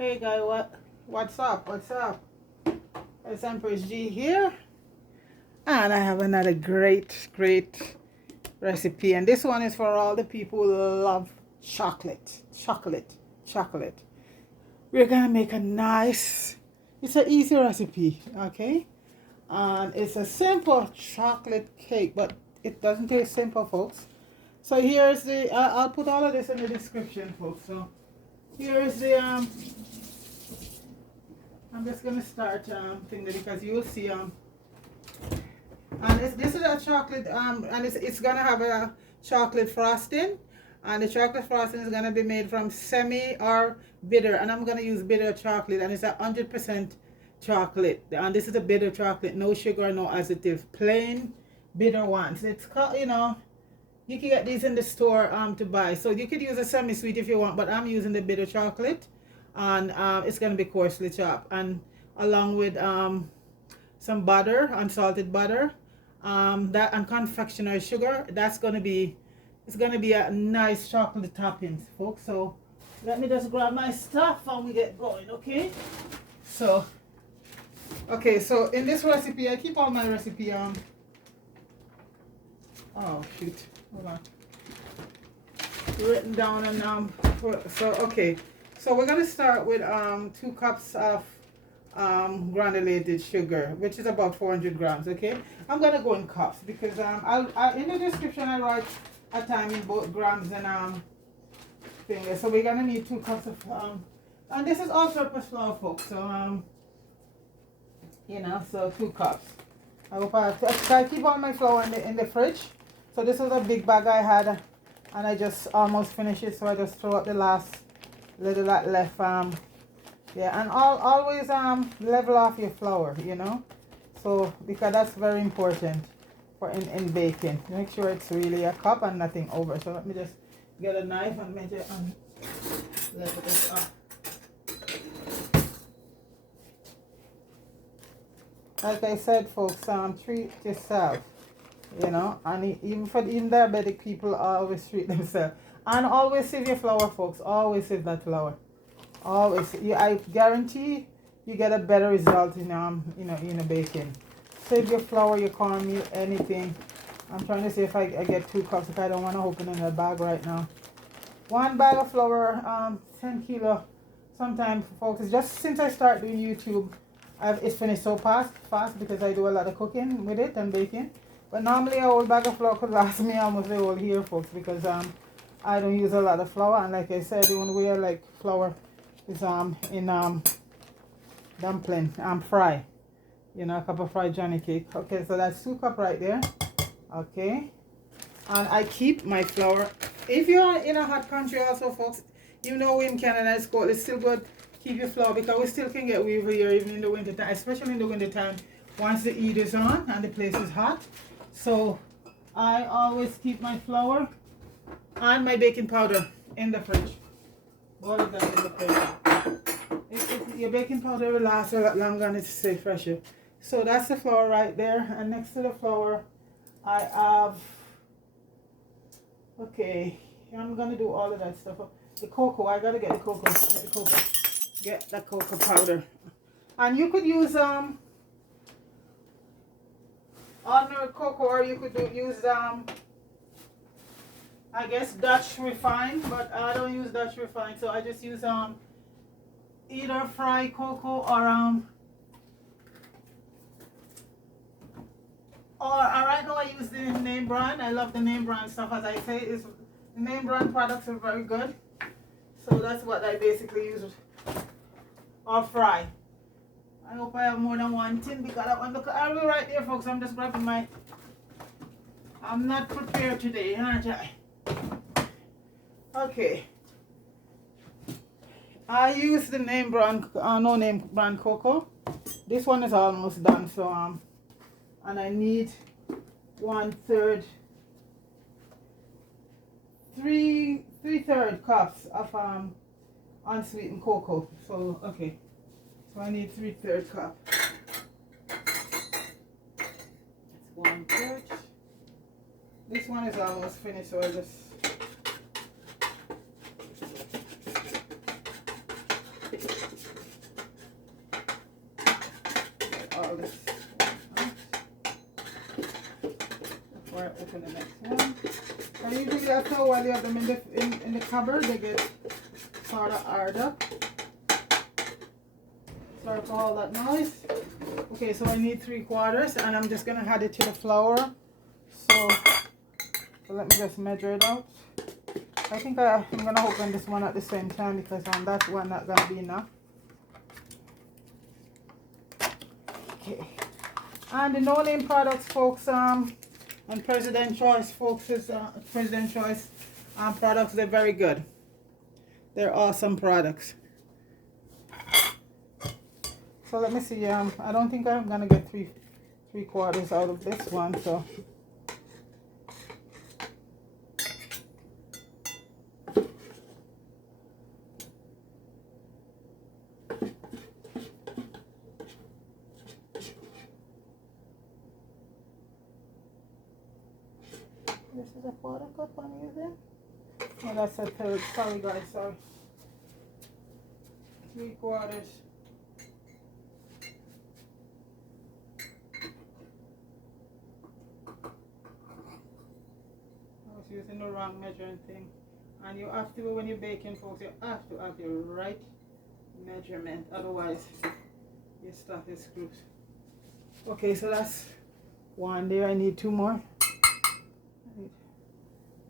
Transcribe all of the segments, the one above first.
Hey guy, what's up? What's up? It's Empress G here, and I have another great recipe. And this one is for all the people who love chocolate. We're gonna make a nice. It's an easy recipe, okay? And it's a simple chocolate cake, but it doesn't taste simple, folks. So here's the. I'll put all of this in the description, folks. So here's the I'm just gonna start thing because you'll see and this is a chocolate and it's gonna have a chocolate frosting, and the chocolate frosting is gonna be made from semi or bitter, and I'm gonna use bitter chocolate, and it's 100% chocolate, and this is a bitter chocolate, no sugar, no additive, plain bitter ones. It's called, you know, you can get these in the store to buy, so you could use a semi-sweet if you want, but I'm using the bitter chocolate. And it's going to be coarsely chopped, and along with some butter, unsalted butter, that and confectioner's sugar. That's going to be, it's going to be a nice chocolate toppings, folks. So let me just grab my stuff and we get going. Okay, so in this recipe, I keep all my recipe oh shoot, hold on, written down, and so we're going to start with 2 cups of granulated sugar, which is about 400 grams, okay? I'm going to go in cups because in the description I write a time in both grams and fingers. So we're going to need 2 cups of, and this is all-purpose flour, folks. So, you know, so 2 cups. I hope I keep all my flour in the fridge. So this was a big bag I had, and I just almost finished it, so I just throw up the last little that left. Yeah, and always level off your flour, you know, so because that's very important for in baking. Make sure it's really a cup and nothing over. So let me just get a knife and measure and level this up. Like I said, folks, treat yourself, you know, and even diabetic people always treat themselves. And always save your flour, folks. Always save that flour. Always. I guarantee you get a better result in you know, in a baking. Save your flour, your cornmeal, anything. I'm trying to see if I get 2 cups, if I don't want to open in a bag right now. 1 bag of flour, 10 kilo. Sometimes, folks, it's just since I started doing YouTube, it's finished so fast because I do a lot of cooking with it and baking. But normally a whole bag of flour could last me almost the whole year, folks, because I don't use a lot of flour, and like I said, the only way I like flour is in dumpling, fry, you know, a cup of fried Johnny cake. Okay, so that's 2 cups right there. Okay, and I keep my flour. If you're in a hot country also, folks, you know, in Canada it's cold, it's still good. Keep your flour because we still can get weaver here even in the winter time, especially in the winter time once the heat is on and the place is hot. So I always keep my flour and my baking powder in the fridge. All of that in the fridge. Your baking powder will last a lot longer and it's stay fresher. So that's the flour right there. And next to the flour, I have, okay, I'm going to do all of that stuff. The cocoa, I got to get the cocoa. Get the cocoa powder. And you could use ordinary cocoa, or you could use I guess Dutch refined, but I don't use Dutch refined, so I just use either fried cocoa or right now I use the name brand. I love the name brand stuff, as I say. The name brand products are very good, so that's what I basically use, or fry. I hope I have more than 1 tin because I want to. I'll be right there, folks. I'm just grabbing my. I'm not prepared today, aren't I? Okay. I use the name brand, no name brand cocoa. This one is almost done, so and I need 1/3, 3/3 cups of unsweetened cocoa. So okay, so I need 3/3 cup. That's 1/3. This one is almost finished, so I just before I open the next one. And usually after a while you have them in the cupboard, they get sort of hard up. Sorry for all that noise. Okay, so I need 3/4 and I'm just gonna add it to the flour. So let me just measure it out. I think I'm gonna open this one at the same time because that's one not gonna be enough. Okay. And the no-name products, folks, and President Choice, folks, is President Choice products. They're very good. They're awesome products. So let me see. I don't think I'm gonna get 3/4 out of this one. So this is a 1/4 cup I'm using. Oh, that's a third. Sorry, guys. Sorry. 3/4. Using the wrong measuring thing, and you have to, when you're baking, folks, you have to have your right measurement, otherwise your stuff is screwed. Okay, so that's one there. I need 2 more.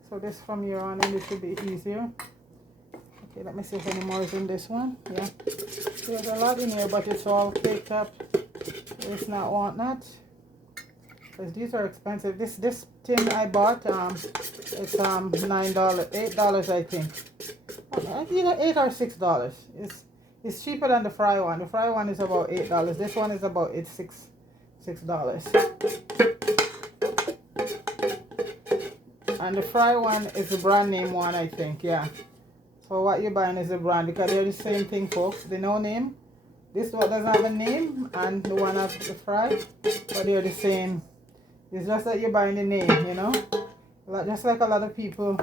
So this from here on in, it should be easier. Okay, let me see if any more is in this one. Yeah, there's a lot in here, but it's all caked up. It's not want that. Because these are expensive. This tin I bought, it's $9, $8 I think. Either $8 or $6. It's cheaper than the fry one. The fry one is about $8. This one is about $6. And the fry one is the brand name one, I think. Yeah. So what you're buying is the brand, because they're the same thing, folks. The no name. This one doesn't have a name, and the one has the fry, but they're the same. It's just that you're buying the name, you know. Just like a lot of people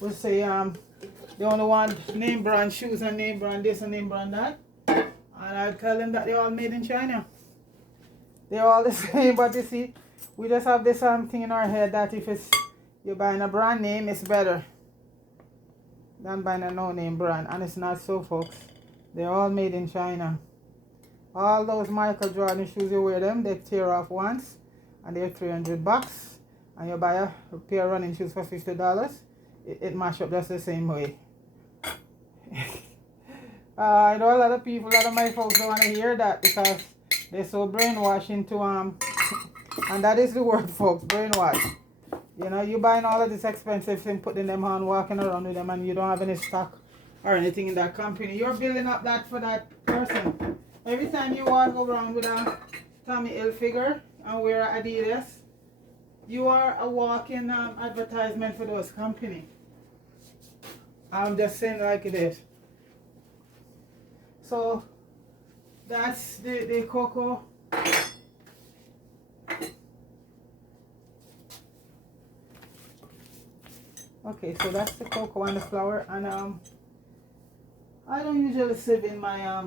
will say, they only want name brand shoes and name brand this and name brand that. And I tell them that they're all made in China. They're all the same, but you see, we just have this thing in our head that if you're buying a brand name, it's better than buying a no-name brand. And it's not so, folks. They're all made in China. All those Michael Jordan shoes, you wear them, they tear off once. And they're $300, and you buy a pair of running shoes for $50, it mash up just the same way. I know a lot of people, a lot of my folks don't want to hear that because they're so brainwashed into and that is the word, folks, brainwash. You know, you buying all of this expensive thing, putting them on, walking around with them, and you don't have any stock or anything in that company. You're building up that for that person. Every time you walk around with a Tommy Hilfiger and wear Adidas, you are a walking advertisement for those companies. I'm just saying like it is. So that's the cocoa. Okay, so that's the cocoa and the flour, and I don't usually sieve in my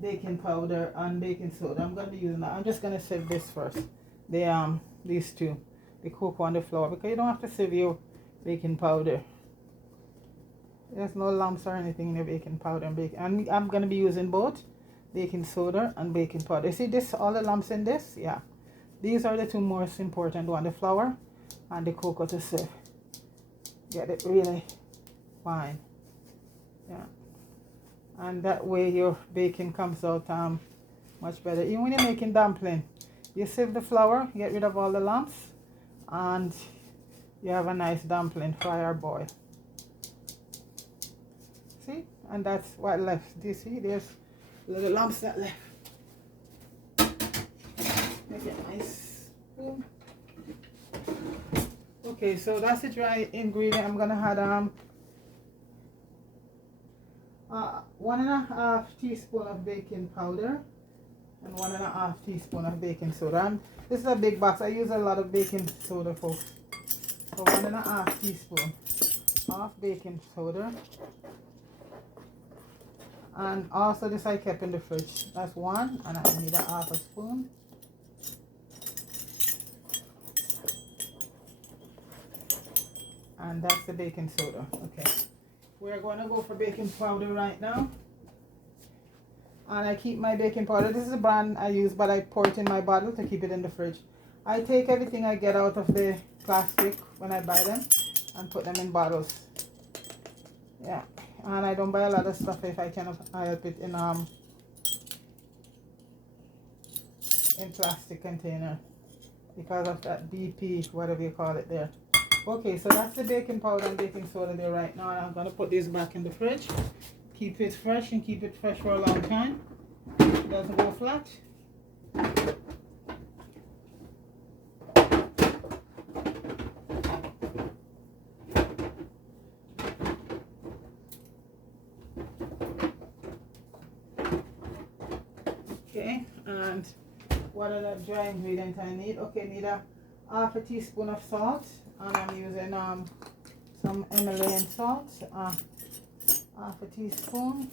baking powder and baking soda. I'm gonna be using that. I'm just gonna sieve this first. These two, the cocoa and the flour, because you don't have to sieve your baking powder. There's no lumps or anything in your baking powder and baking. And I'm gonna be using both baking soda and baking powder. You see this, all the lumps in this? Yeah. These are the two most important ones, the flour and the cocoa to sieve. Get it really fine. Yeah. And that way your baking comes out much better. Even when you're making dumpling, you sieve the flour, get rid of all the lumps, and you have a nice dumpling, fry or boil. See? And that's what left. Do you see? There's little lumps that left. Make it nice. Boom. Okay, so that's the dry ingredient. I'm gonna add 1.5 teaspoon of baking powder and 1.5 teaspoon of baking soda. And this is a big box. I use a lot of baking soda, folks. So 1.5 teaspoon of baking soda. And also this I kept in the fridge. That's 1, and I need 1/2 spoon. And that's the baking soda. Okay. We're going to go for baking powder right now. And I keep my baking powder. This is a brand I use, but I pour it in my bottle to keep it in the fridge. I take everything I get out of the plastic when I buy them and put them in bottles. Yeah. And I don't buy a lot of stuff if I can help it in plastic container because of that BP, whatever you call it there. Okay, so that's the baking powder and baking soda there right now. I'm going to put this back in the fridge. Keep it fresh and keep it fresh for a long time. It doesn't go flat. Okay, and what other dry ingredient I need? Okay, I need a half a teaspoon of salt, and I'm using some Himalayan salt, half a teaspoon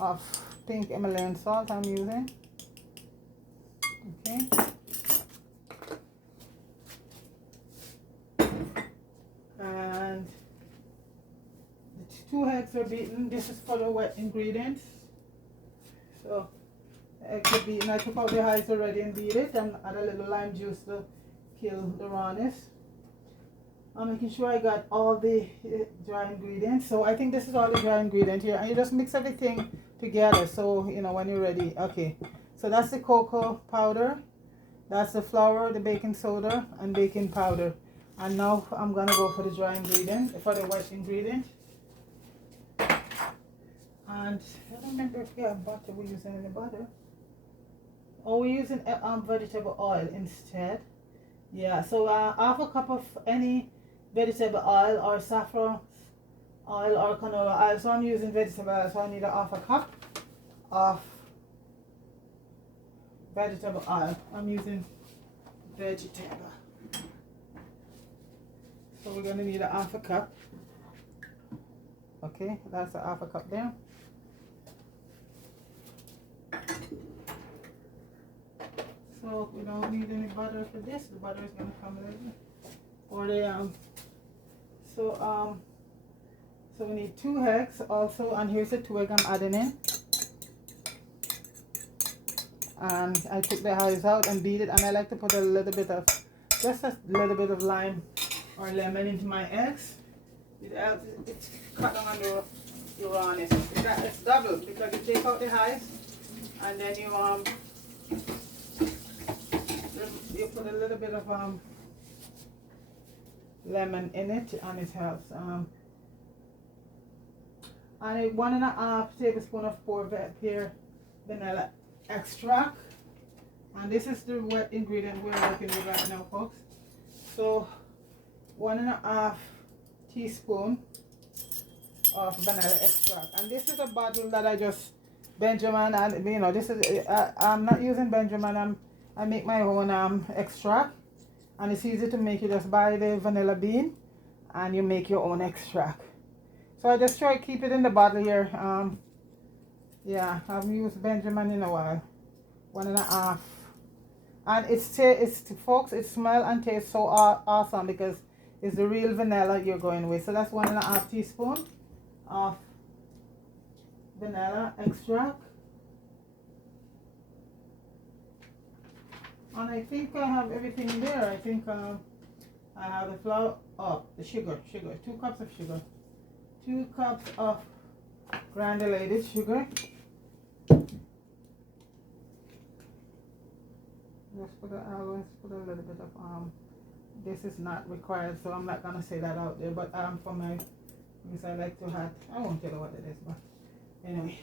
of pink Himalayan salt I'm using. Okay, and the 2 eggs are beaten. This is for the wet ingredients. So eggs are beaten. I took out the hides already and beat it, and add a little lime juice to kill the rawness. I'm making sure I got all the dry ingredients. So I think this is all the dry ingredient here, and you just mix everything together. So you know when you're ready. Okay, so that's the cocoa powder, that's the flour, the baking soda, and baking powder. And now I'm gonna go for the dry ingredient, for the wet ingredient. And I don't remember if we have butter. We're using any butter. Oh, we're using vegetable oil instead. Yeah, so half a cup of any vegetable oil or saffron oil or canola oil. So I'm using vegetable oil, so I need a half a cup of vegetable oil. I'm using vegetable. So we're gonna need a half a cup. Okay, that's a half a cup there. So we don't need any butter for this. The butter is gonna come later. Or the so we need 2 eggs also, and here's the 2 eggs I'm adding in. And I took the hides out and beat it, and I like to put a little bit of, just a little bit of lime or lemon into my eggs. It's cut down on the rawness. It's double because you take out the hides and then you put a little bit of lemon in it, and it helps. And 1.5 tablespoon of pure vanilla extract, and this is the wet ingredient we're working with right now, folks. So 1.5 teaspoon of vanilla extract, and this is a bottle that I just Benjamin, and you know this is I'm not using Benjamin. I make my own extract, and it's easy to make. You just buy the vanilla bean and you make your own extract. So I just try to keep it in the bottle here. Yeah, I haven't used Benjamin in a while. 1.5, and it's folks, it smells and tastes so awesome because it's the real vanilla you're going with. So that's 1.5 teaspoon of vanilla extract. And I think I have everything there. I think I have the flour, the sugar, 2 cups of sugar, 2 cups of granulated sugar. Let's put a little bit of this is not required, so I'm not gonna say that out there, but for my, because I like to have, I won't tell you what it is, but anyway.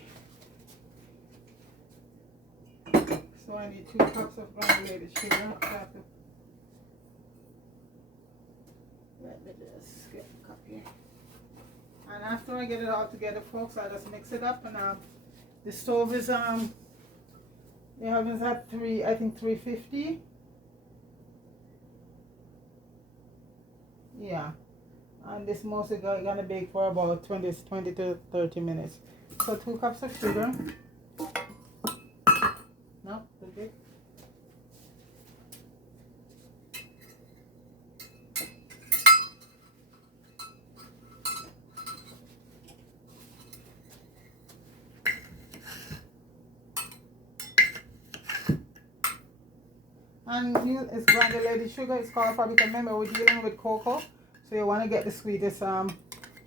So I need 2 cups of granulated sugar. Let me just get a cup here. And after I get it all together, folks, I just mix it up, and the stove is the oven's at 350. Yeah, and this mostly gonna bake for about 20 to 30 minutes. So 2 cups of sugar. No, too big. and it's granulated sugar. It's called for, because remember we're dealing with cocoa, so you want to get the sweetest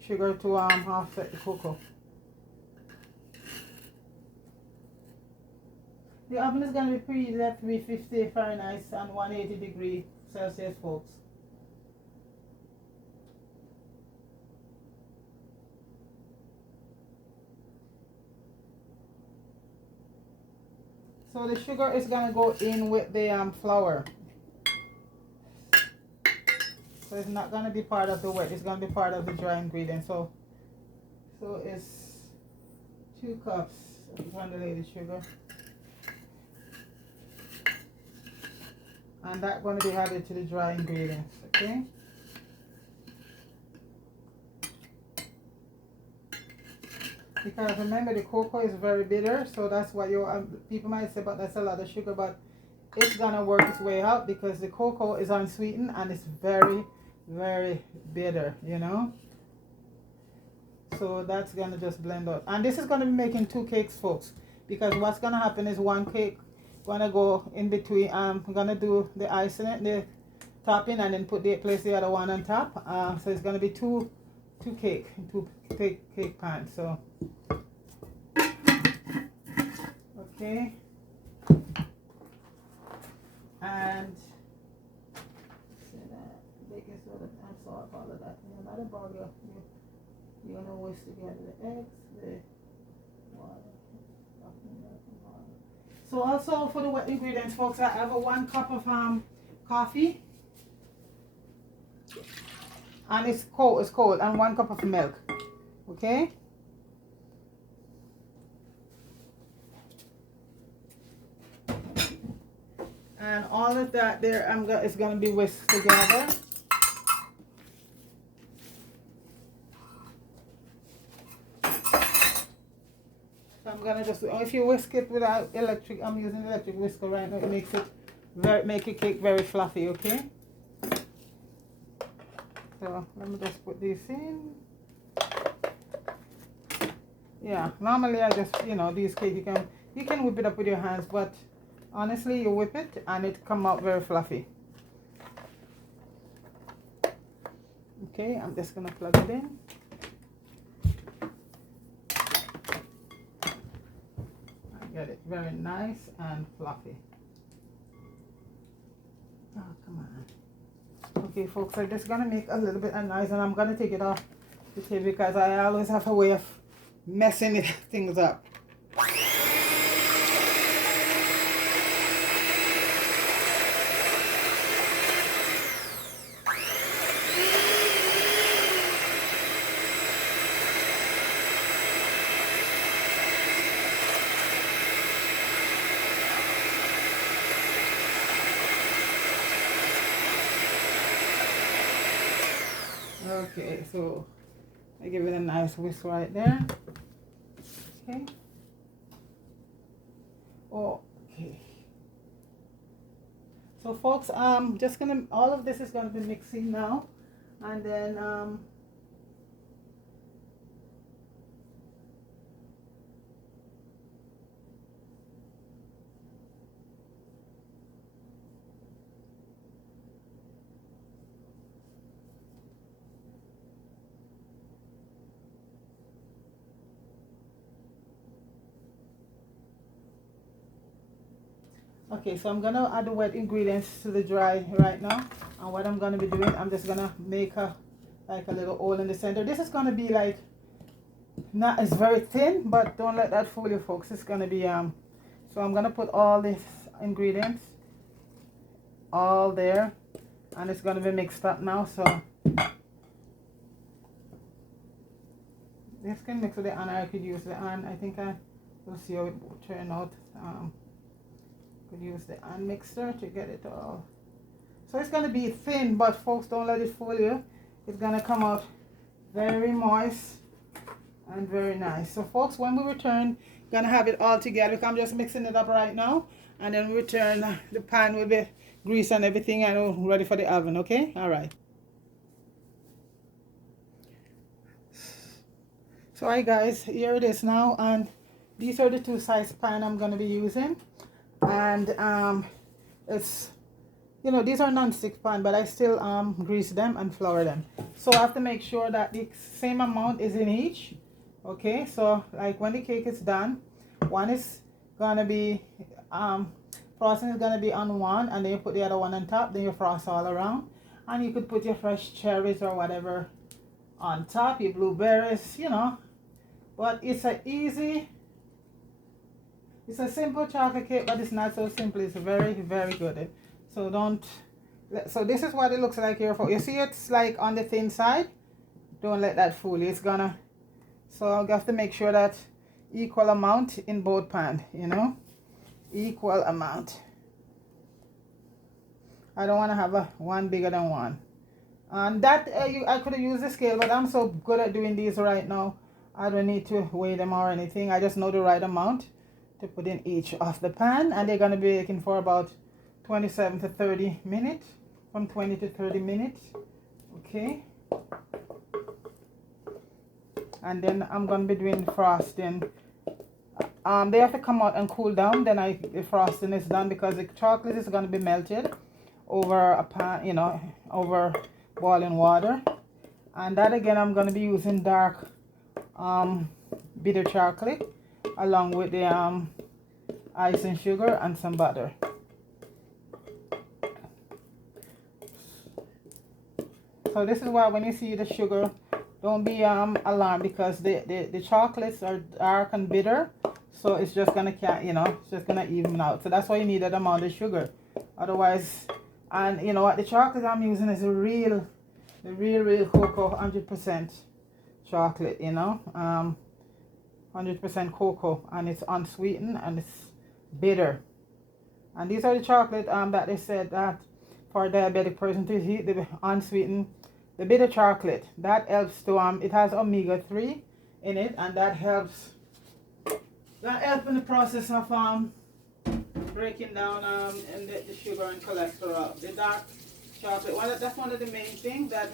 sugar to offset the cocoa. The oven is going to be preheated at 350 Fahrenheit and 180 degrees Celsius, folks. So the sugar is going to go in with the flour. So it's not going to be part of the wet, it's going to be part of the dry ingredient. So it's 2 cups of granulated sugar. And that's going to be added to the dry ingredients, okay? Because remember, the cocoa is very bitter, so that's why people might say, but that's a lot of sugar, but it's gonna work its way out because the cocoa is unsweetened and it's very, very bitter, you know. So that's gonna just blend out. And this is gonna be making 2 cakes, folks, because what's gonna happen is 1 cake gonna go in between. I'm gonna do the icing, the topping, and then place the other one on top. So it's gonna be two cake pans. So okay, and say that baking soda and salt, all of that. And another bowl, you're gonna whisk together the eggs, the water. So also for the wet ingredients, folks, I have a 1 cup of coffee, and it's cold, and 1 cup of milk. Okay. And all of that there, it's gonna be whisked together. I'm gonna just, if you whisk it without electric, I'm using electric whisker right now, it makes it make your cake very fluffy, okay? So let me just put this in. Yeah, normally I just, these cake you can whip it up with your hands, but honestly you whip it and it come out very fluffy. Okay, I'm just gonna plug it in. Get it very nice and fluffy. Oh, come on. Okay, folks, I'm just gonna make a little bit of noise, and I'm gonna take it off the table because I always have a way of messing things up. Okay, so I give it a nice whisk right there. Okay. Okay. So folks, just gonna, all of this is gonna be mixing now, and then okay, so I'm gonna add the wet ingredients to the dry right now, and what I'm gonna be doing, I'm just gonna make like a little hole in the center. This is gonna be like, not, it's very thin, but don't let that fool you, folks. It's gonna be so I'm gonna put all these ingredients all there, and it's gonna be mixed up now. So this can mix with the hand, I could use the hand. I think I will see how it will turn out. Could use the hand mixer to get it all. So it's gonna be thin, but folks, don't let it fool you. It's gonna come out very moist and very nice. So folks, when we return, gonna have it all together. I'm just mixing it up right now, and then we return, the pan with the grease and everything, and we're ready for the oven. Okay, all right. So alright guys, here it is now, and these are the 2 size pan I'm gonna be using. And it's you know, these are non-stick pan, but I still grease them and flour them. So I have to make sure that the same amount is in each. Okay, so like when the cake is done, one is gonna be frosting is gonna be on one, and then you put the other one on top, then you frost all around, and you could put your fresh cherries or whatever on top, your blueberries, you know. But it's a simple chocolate cake, but it's not so simple. It's very, very good. So so this is what it looks like here. You see it's like on the thin side. Don't let that fool you. It's gonna, so I'll have to make sure that equal amount in both pan, you know, equal amount. I don't want to have one bigger than one. And that I could have used the scale, but I'm so good at doing these right now. I don't need to weigh them or anything. I just know the right amount to put in each of the pan, and they're going to be baking for about 27 to 30 minutes, from 20 to 30 minutes. Okay. And then I'm going to be doing the frosting. They have to come out and cool down, then the frosting is done, because the chocolate is going to be melted over a pan, you know, over boiling water. And that again, I'm going to be using dark bitter chocolate along with the icing sugar and some butter. So this is why when you see the sugar, don't be alarmed, because the chocolates are dark and bitter, so it's just gonna, you know, it's just gonna even out. So that's why you need that amount of sugar. Otherwise, and you know what, the chocolate I'm using is the real cocoa, 100% chocolate, you know, 100% cocoa, and it's unsweetened and it's bitter. And these are the chocolate that they said that for a diabetic person to eat, the unsweetened, the bitter chocolate, that helps to it has omega-3 in it, and that helps in the process of breaking down and the sugar and cholesterol. The dark chocolate, that's one of the main things that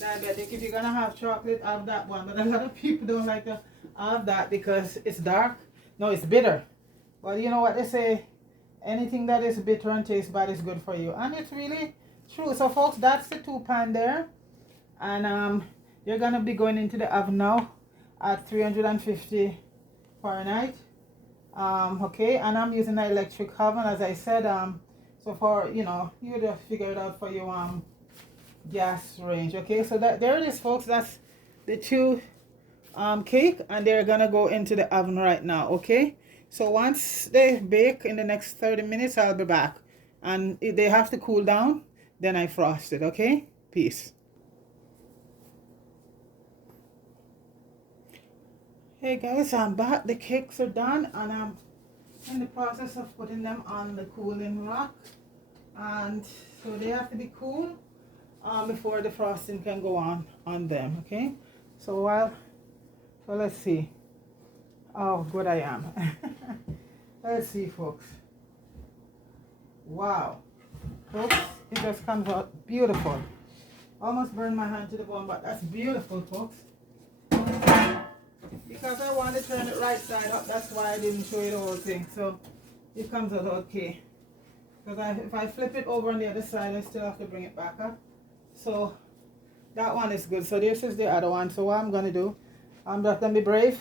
diabetic, if you're gonna have chocolate, have that one. But a lot of people don't like to have that because it's dark. No, it's bitter. But you know what they say, anything that is bitter and tastes bad is good for you, and it's really true. So folks, that's the 2 pan there, and you're gonna be going into the oven now at 350 Fahrenheit. Okay, and I'm using an electric oven, as I said. So for, you know, you just figure it out for your gas range. Okay, so there it is, folks. That's the 2 cake, and they're gonna go into the oven right now. Okay, so once they bake in the next 30 minutes, I'll be back, and if they have to cool down, then I frost it. Okay, peace. Hey guys, I'm back. The cakes are done, and I'm in the process of putting them on the cooling rack, and so they have to be cool before the frosting can go on them. Okay, so let's see how good I am. Let's see, folks. Wow, folks, it just comes out beautiful. Almost burned my hand to the bone, but that's beautiful, folks. Because I want to turn it right side up, that's why I didn't show you the whole thing. So it comes out okay. Because if I flip it over on the other side, I still have to bring it back up. So that one is good. So this is the other one. So what I'm going to do, I'm just going to be brave.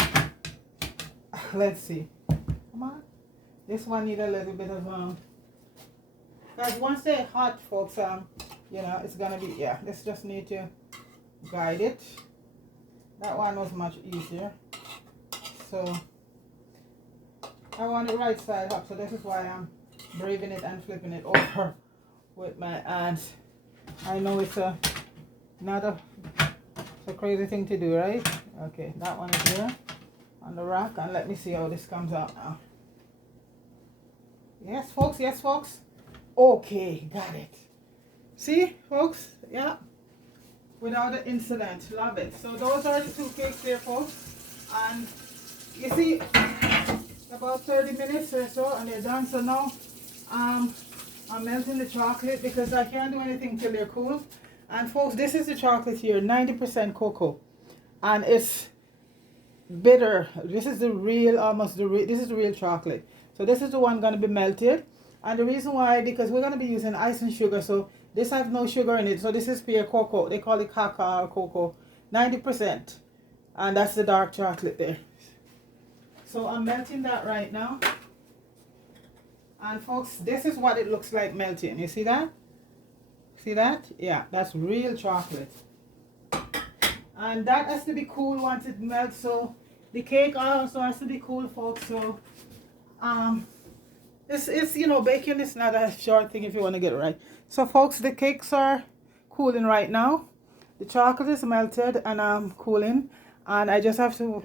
Let's see. Come on. This one needs a little bit of because once they're hot, folks, you know, it's going to be, yeah, this just need to guide it. That one was much easier. So I want it right side up, so this is why I'm braving it and flipping it over with my hands. I know it's not a crazy thing to do, right? Okay, that one is there on the rack, and let me see how this comes out now. Yes, folks. Yes, folks. Okay, got it. See, folks? Yeah. Without the incident. Love it. So those are the 2 cakes there, folks. And you see, about 30 minutes or so, and they're done. So now I'm melting the chocolate because I can't do anything till they're cool. And folks, this is the chocolate here, 90% cocoa, and it's bitter. This is the real, this is the real chocolate. So this is the one going to be melted, And the reason why, because we're going to be using icing sugar, so this has no sugar in it. So this is pure cocoa. They call it cacao or cocoa, 90%. And that's the dark chocolate there. So I'm melting that right now. And folks, this is what it looks like melting. You see that? See that? Yeah, that's real chocolate. And that has to be cool once it melts. So the cake also has to be cool, folks. So it's you know, baking is not a short thing if you want to get it right. So folks, the cakes are cooling right now. The chocolate is melted and cooling, and I just have to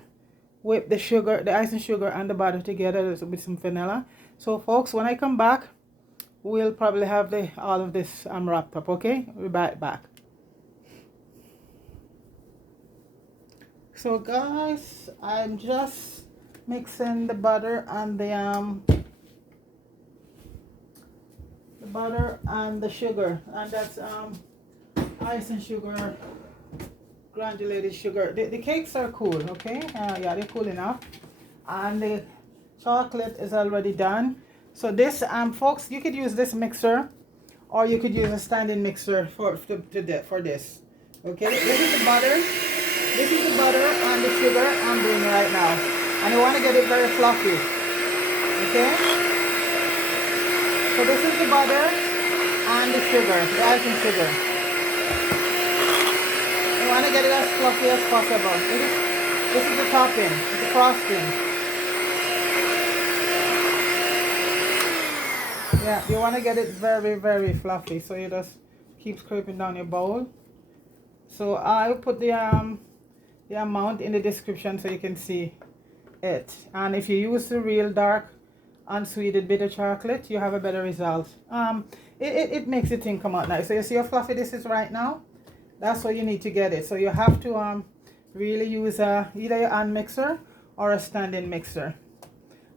whip the sugar, the icing sugar and the butter together with some vanilla. So folks, when I come back, we'll probably have all of this wrapped up. Okay, we'll be right back. So guys, I'm just mixing the butter and the butter and the sugar, and that's icing sugar, granulated sugar. The cakes are cool, okay? Yeah, they're cool enough, and the chocolate is already done. So this folks, you could use this mixer, or you could use a standing mixer for this. Okay, this is the butter. This is the butter and the sugar I'm doing right now, and I want to get it very fluffy. Okay. So this is the butter and the sugar, the icing sugar. You want to get it as fluffy as possible. This is the topping, the frosting. Yeah, you want to get it very, very fluffy. So you just keep scraping down your bowl. So I'll put the amount in the description so you can see it. And if you use the real dark unsweetened bitter chocolate, you have a better result. It makes the thing come out nice. So you see how fluffy this is right now? That's what you need to get it. So you have to really use either your hand mixer or a standing mixer.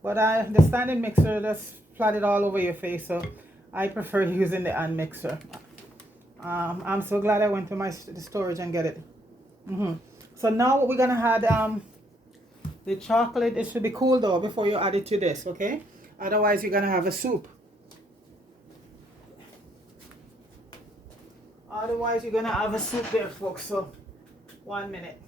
But the standing mixer just flat it all over your face, so I prefer using the hand mixer. I'm so glad I went to the storage and get it. So now what we're gonna add the chocolate. It should be cool though before you add it to this, okay? Otherwise you're gonna have a soup. Otherwise you're gonna have a soup there, folks. So 1 minute.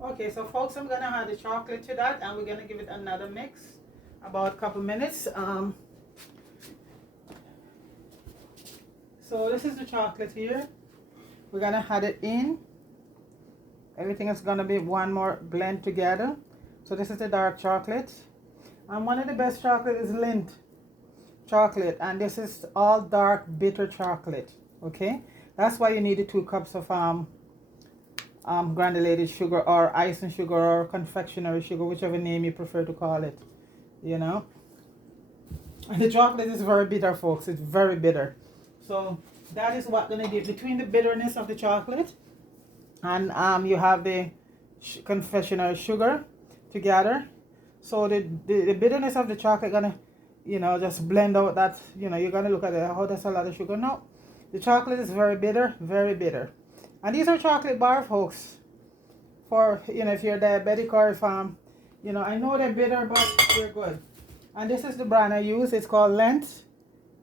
Okay, so folks, I'm gonna add the chocolate to that, and we're gonna give it another mix, about a couple minutes. So this is the chocolate here. We're gonna add it in. Everything is gonna be one more blend together. So this is the dark chocolate, and one of the best chocolate is Lindt chocolate, and this is all dark bitter chocolate. Okay, that's why you need the 2 cups of granulated sugar or icing sugar or confectionery sugar, whichever name you prefer to call it, you know. And the chocolate is very bitter, folks. It's very bitter. So that is what gonna give between the bitterness of the chocolate and you have the confectionery sugar together. So the bitterness of the chocolate gonna, you know, just blend out that, you know, you're gonna look at it, oh, that's a lot of sugar. No, the chocolate is very bitter, very bitter. And these are chocolate bar, folks, for, you know, if you're diabetic or if, you know, I know they're bitter, but they're good. And this is the brand I use. It's called Lindt,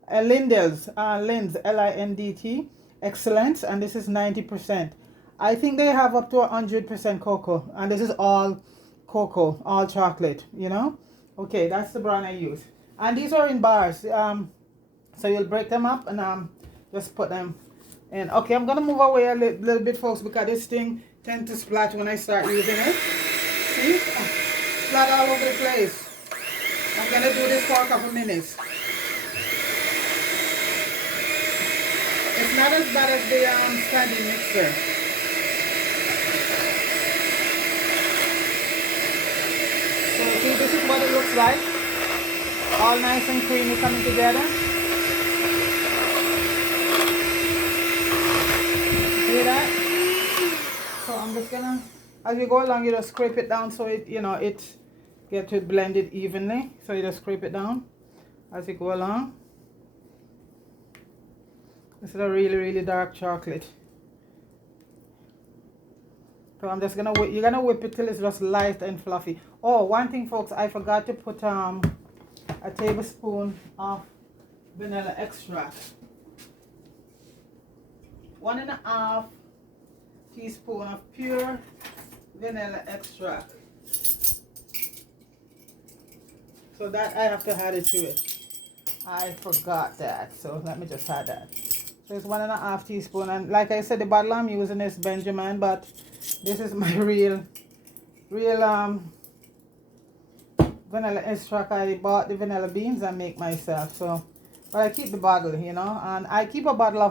Lindell's, Lindt, Lindt, Excellence, and this is 90%. I think they have up to 100% cocoa, and this is all cocoa, all chocolate, you know. Okay, that's the brand I use. And these are in bars. So you'll break them up and just put them. And okay, I'm gonna move away a little bit, folks, because this thing tends to splat when I start using it. See? Splat all over the place. I'm gonna do this for a couple minutes. It's not as bad as the standing mixer. So see, this is what it looks like. All nice and creamy coming together. See that? So I'm just gonna, as you go along, you just scrape it down so it, you know, it get to blend it evenly. So you just scrape it down as you go along. This is a really, really dark chocolate. So I'm just gonna whip, you're gonna whip it till it's just light and fluffy. Oh, one thing, folks, I forgot to put a tablespoon of vanilla extract. 1.5 teaspoon of pure vanilla extract. So that I have to add it to it. I forgot that, so let me just add that. So it's 1.5 teaspoon, and like I said, the bottle I'm using is Benjamin, but this is my real vanilla extract. I bought the vanilla beans and make myself. So, but I keep the bottle, you know, and I keep a bottle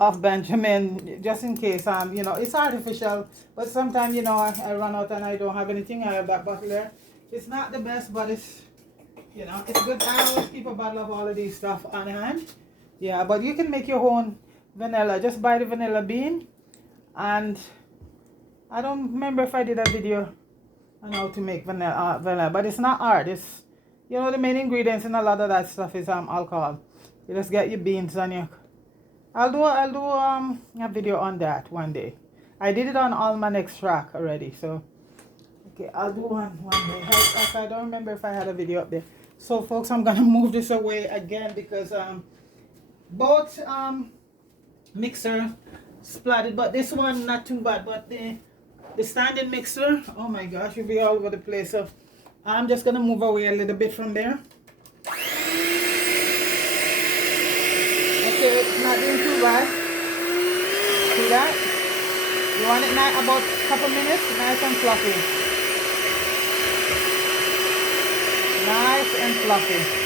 of Benjamin just in case. You know, it's artificial, but sometimes, you know, I run out and I don't have anything. I have that bottle there. It's not the best, but it's, you know, it's good. I always keep a bottle of all of these stuff on hand. Yeah, but you can make your own vanilla. Just buy the vanilla bean, and I don't remember if I did a video on how to make vanilla, but it's not hard. It's, you know, the main ingredients in a lot of that stuff is alcohol. You just get your beans and your, I'll do a video on that one day. I did it on almond extract already, so okay, I'll do one day. I don't remember if I had a video up there. So folks, I'm gonna move this away again because both mixer splattered, but this one not too bad, but the standing mixer, oh my gosh, you'll be all over the place. So I'm just gonna move away a little bit from there. Okay, it's not doing too bad. See that? You want it now about a couple minutes, nice and fluffy. Nice and fluffy.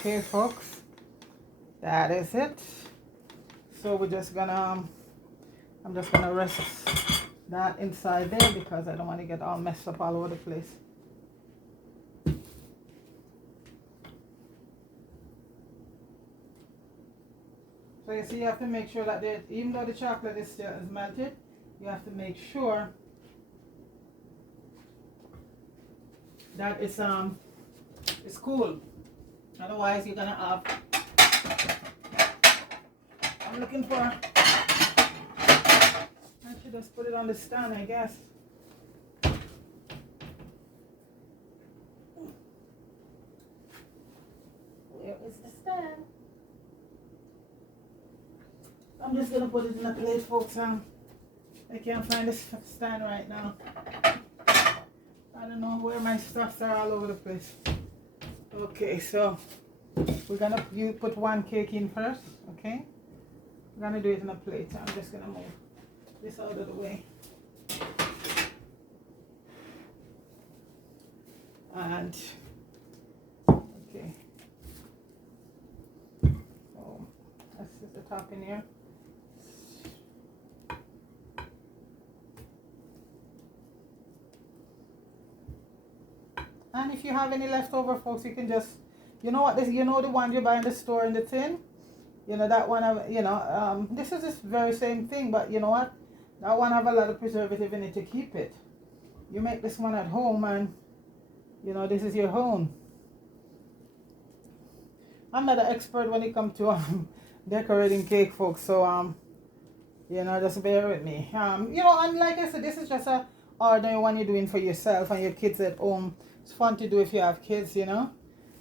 Okay, folks, that is it. So we're just gonna, I'm just gonna rest that inside there because I don't want to get all messed up all over the place. So you see, you have to make sure that even though the chocolate is still melted, you have to make sure that it's cool. Otherwise, you're gonna have. I'm looking for. I should just put it on the stand, I guess. Where is the stand? I'm just gonna put it in a plate, folks. I can't find this stand right now. I don't know where my stuffs are all over the place. Okay, so we're gonna put one cake in first, okay? We're gonna do it in a plate. I'm just gonna move this out of the way. And okay, so let's set the top in here. And if you have any leftover, folks, you can just, you know what, this, you know, the one you buy in the store in the tin, you know, that one, you know, this is this very same thing, but you know what, that one have a lot of preservative in it to keep it. You make this one at home, and you know, this is your home. I'm not an expert when it comes to decorating cake, folks, so you know, just bear with me. You know, and like I said, this is just a ordinary one you're doing for yourself and your kids at home. It's fun to do if you have kids, you know.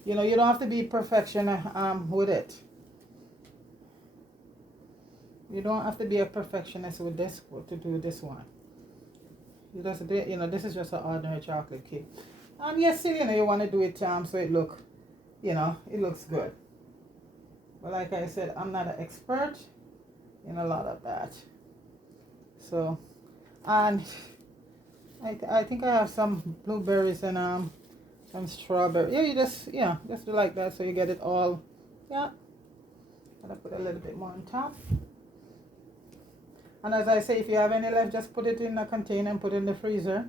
You know, you don't have to be perfection with it. You don't have to be a perfectionist with this to do this one. You just, you know, this is just an ordinary chocolate cake. And yes, still, you know, you want to do it so it look, you know, it looks good. But like I said, I'm not an expert in a lot of that. So, and I think I have some blueberries and some strawberry. Yeah, you just do like that so you get it all. Yeah, gotta put a little bit more on top. And as I say, if you have any left, just put it in a container and put it in the freezer.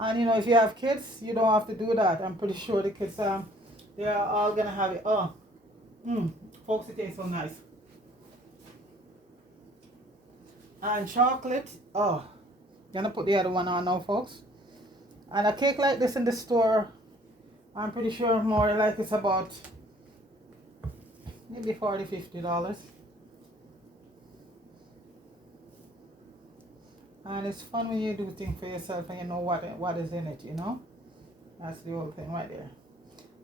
And you know, if you have kids, you don't have to do that. I'm pretty sure the kids they're all gonna have it. Oh, folks, it tastes so nice. And chocolate. Oh, gonna put the other one on now, folks. And a cake like this in the store, I'm pretty sure more like it's about maybe $40-50. And it's fun when you do things for yourself and you know what is in it, you know. That's the whole thing right there.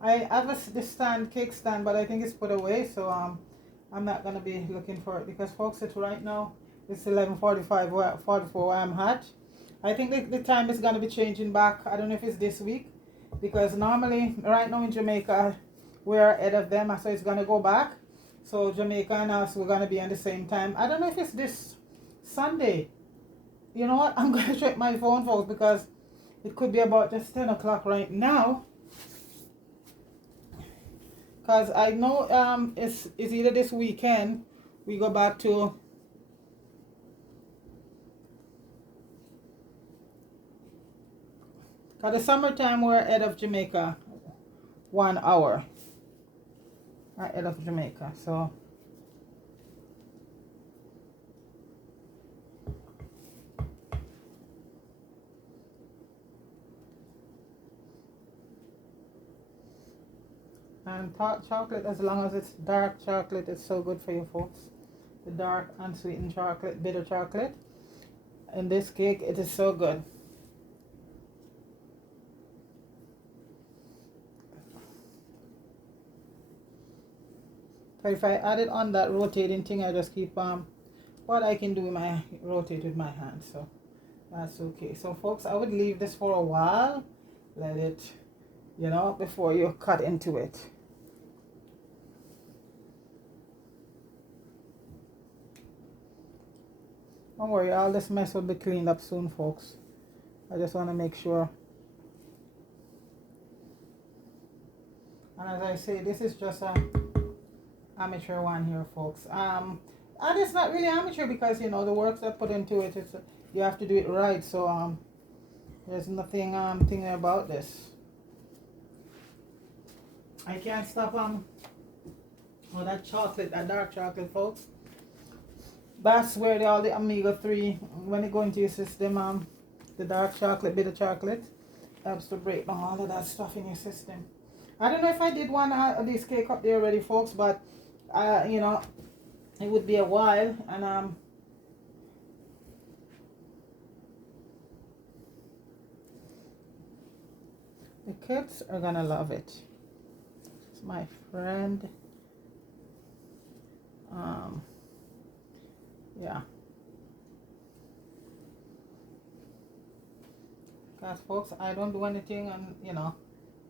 I have this cake stand, but I think it's put away, so I'm not gonna be looking for it because folks, it's right now. It's 11:45, 44 where I'm at. I think the time is gonna be changing back. I don't know if it's this week, because normally right now in Jamaica we're ahead of them, so it's gonna go back. So Jamaica and us, we're gonna be on the same time. I don't know if it's this Sunday. You know what? I'm gonna check my phone, folks, because it could be about just 10 o'clock right now. Because I know it's either this weekend we go back to because the summertime we're ahead of Jamaica 1 hour. Ahead of Jamaica. So and hot chocolate, as long as it's dark chocolate, it's so good for you folks. The dark unsweetened chocolate, bitter chocolate. And this cake, it is so good. But if I add it on that rotating thing, I just keep what I can do rotate with my hand. So that's okay. So folks, I would leave this for a while. Let it, you know, before you cut into it. Don't worry, all this mess will be cleaned up soon, folks. I just want to make sure. And as I say, this is just a amateur one here, folks. And it's not really amateur because, you know, the work that put into it, you have to do it right. So there's nothing thinking about this. I can't stop that chocolate, that dark chocolate, folks. That's where all the omega-3, when it go into your system, the dark chocolate, bitter chocolate, helps to break down all of that stuff in your system. I don't know if I did one of these cake up there already, folks, but you know, it would be a while, and the kids are gonna love it. It's my friend. Yeah. Because folks, I don't do anything, and you know,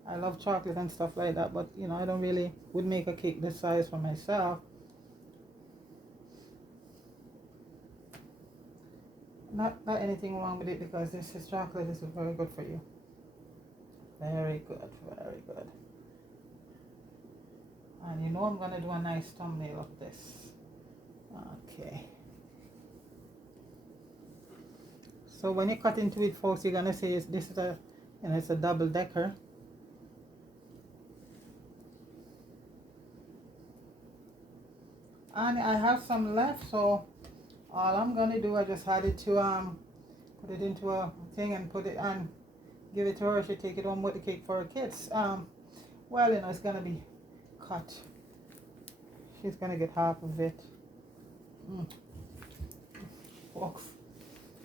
I love chocolate and stuff like that, but you know, I don't really would make a cake this size for myself. Not anything wrong with it, because this is chocolate. This is very good for you. Very good, very good. And you know, I'm gonna do a nice thumbnail of this. Okay. So when you cut into it, folks, you're gonna say this is a, you know, it's a double decker. And I have some left, so all I'm gonna do, I just had it to put it into a thing and put it and give it to her. She'll take it home with the cake for her kids. Well, you know, it's gonna be cut. She's gonna get half of it. Folks,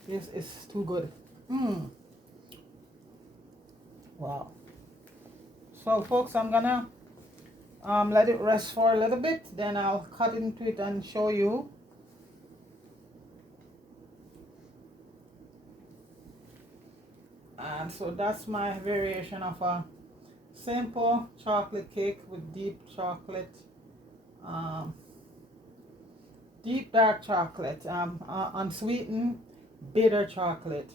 this is too good. Wow. So folks, I'm gonna let it rest for a little bit, then I'll cut into it and show you. And so that's my variation of a simple chocolate cake with deep chocolate, um, deep dark chocolate, unsweetened bitter chocolate.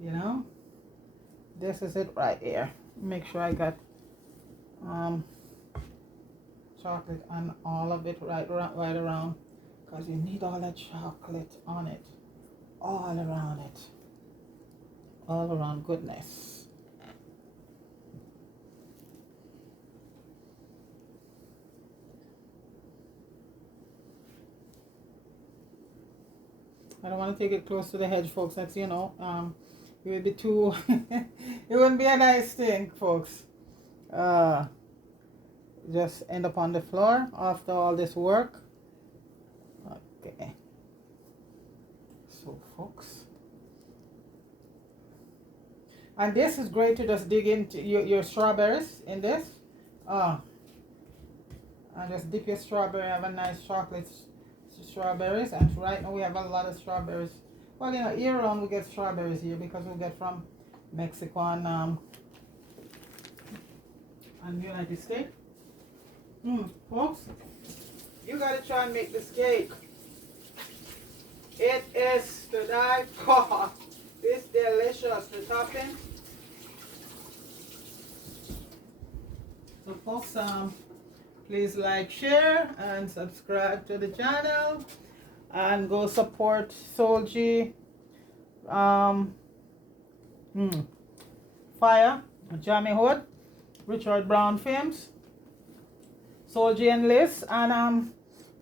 You know, this is it right here. Make sure I got chocolate on all of it right around, because you need all that chocolate on it, all around it, all around goodness. I don't want to take it close to the hedge, folks. That's, you know, it would be too, it wouldn't be a nice thing, folks. Just end up on the floor after all this work. Okay. So, folks. And this is great to just dig into your strawberries in this. And just dip your strawberry. Have a nice chocolate strawberries. And right now we have a lot of strawberries. Well, you know, year round we get strawberries here because we get from Mexico and United States. Folks, you gotta try and make this cake. It is to die for. It's delicious. The topping. So, folks, please like, share, and subscribe to the channel, and go support Soulji, Fire, Jamie Hood, Richard Brown Films, Soulji and Liz. And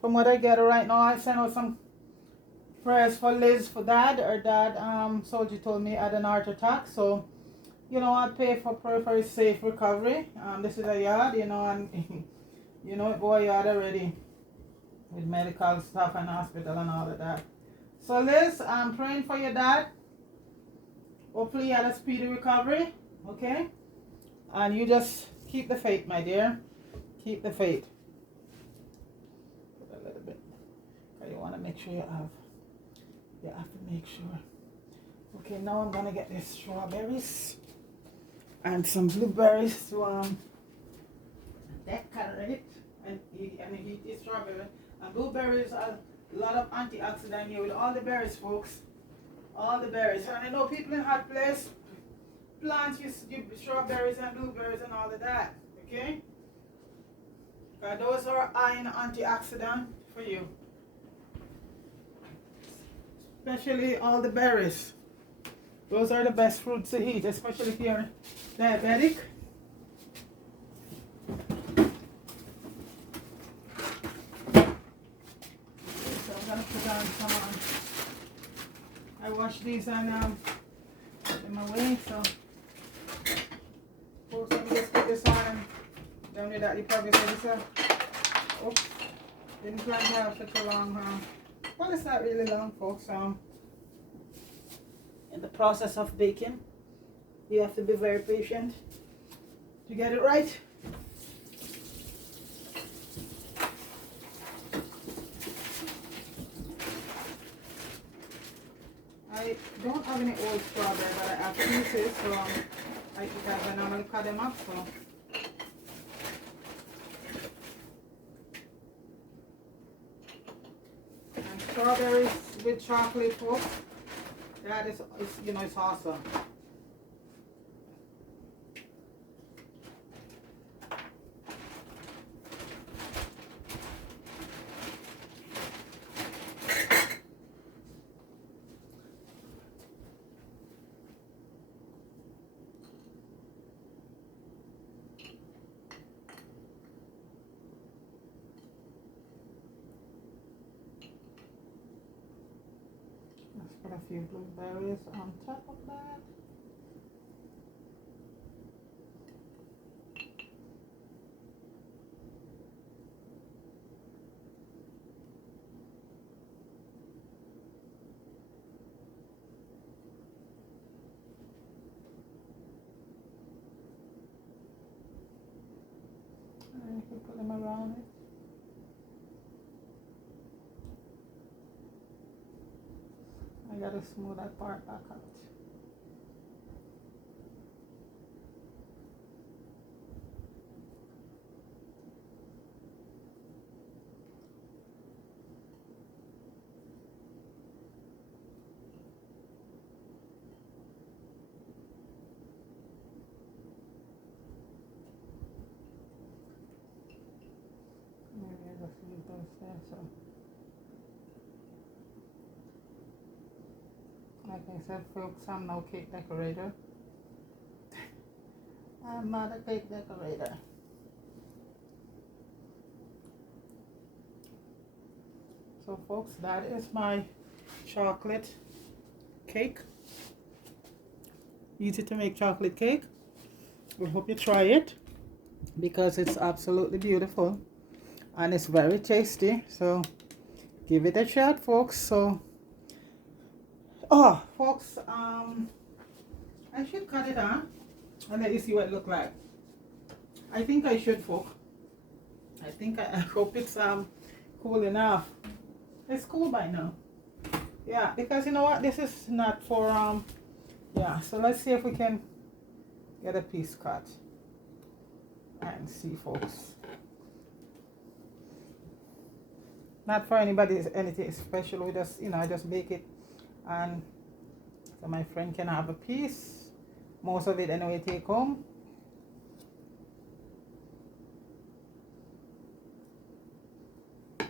from what I get right now, I sent out some prayers for Liz for dad. Her dad, Soulji told me, had an heart attack. So, you know, I pray for his safe recovery. This is a yard, you know, and you know, boy yard already with medical stuff and hospital and all of that. So, Liz, I'm praying for your dad. Hopefully, you had a speedy recovery. Okay, and you just keep the faith, my dear. Keep the faith. Put a little bit. You want to make sure you have to make sure. Okay, now I'm gonna get these strawberries and some blueberries to decorate and eat the strawberry. And blueberries are a lot of antioxidant here with all the berries, folks. All the berries. And I know people in hot place plant you strawberries and blueberries and all of that. Okay? Those are iron antioxidant for you. Especially all the berries. Those are the best fruits to eat, especially if you're diabetic. So I'm gonna put on some. I wash these and in my way. So, folks, let me just put this on, and down with that you probably say this. Oops, didn't plan to have such a long. Well, it's not really long, folks. In the process of baking, you have to be very patient to get it right. I don't have any old strawberry, but I have pieces, so I normally cut them up. So. And strawberries with chocolate, folks. That is, you know, it's awesome. Let's put a few blueberries on top of that. And you can put them around it. I gotta smooth that part back out. Like I said, folks, I'm no cake decorator. I'm not a cake decorator. So folks, that is my chocolate cake. Easy to make chocolate cake. We hope you try it because it's absolutely beautiful and it's very tasty. So give it a shot, folks. So folks, I should cut it on and let you see what it look like. I think I should, folks. I hope it's cool enough. It's cool by now. Yeah, because you know what, this is not for yeah, so let's see if we can get a piece cut and see, folks. Not for anybody anything special. We just, you know, I just bake it and so my friend can have a piece. Most of it anyway take home. So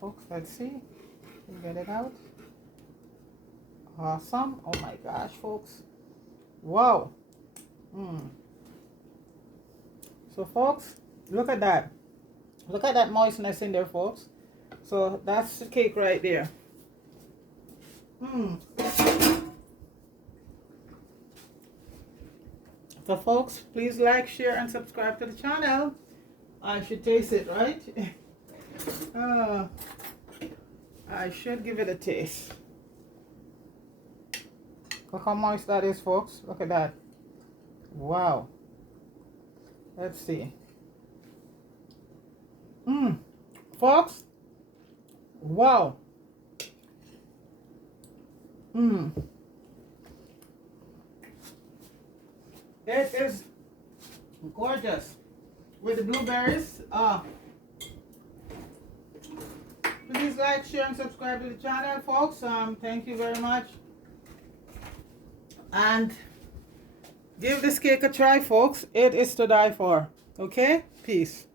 folks, let's see. Can get it out. Awesome. Oh my gosh, folks. Wow. So folks, look at that. Look at that moistness in there, folks. So that's the cake right there. So folks, please like, share, and subscribe to the channel. I should taste it, right? I should give it a taste. Look how moist that is, folks. Look at that. Wow. Let's see. Folks. Wow. It is gorgeous with the blueberries. Please like, share, and subscribe to the channel, folks. Thank you very much. And give this cake a try, folks. It is to die for. Okay? Peace.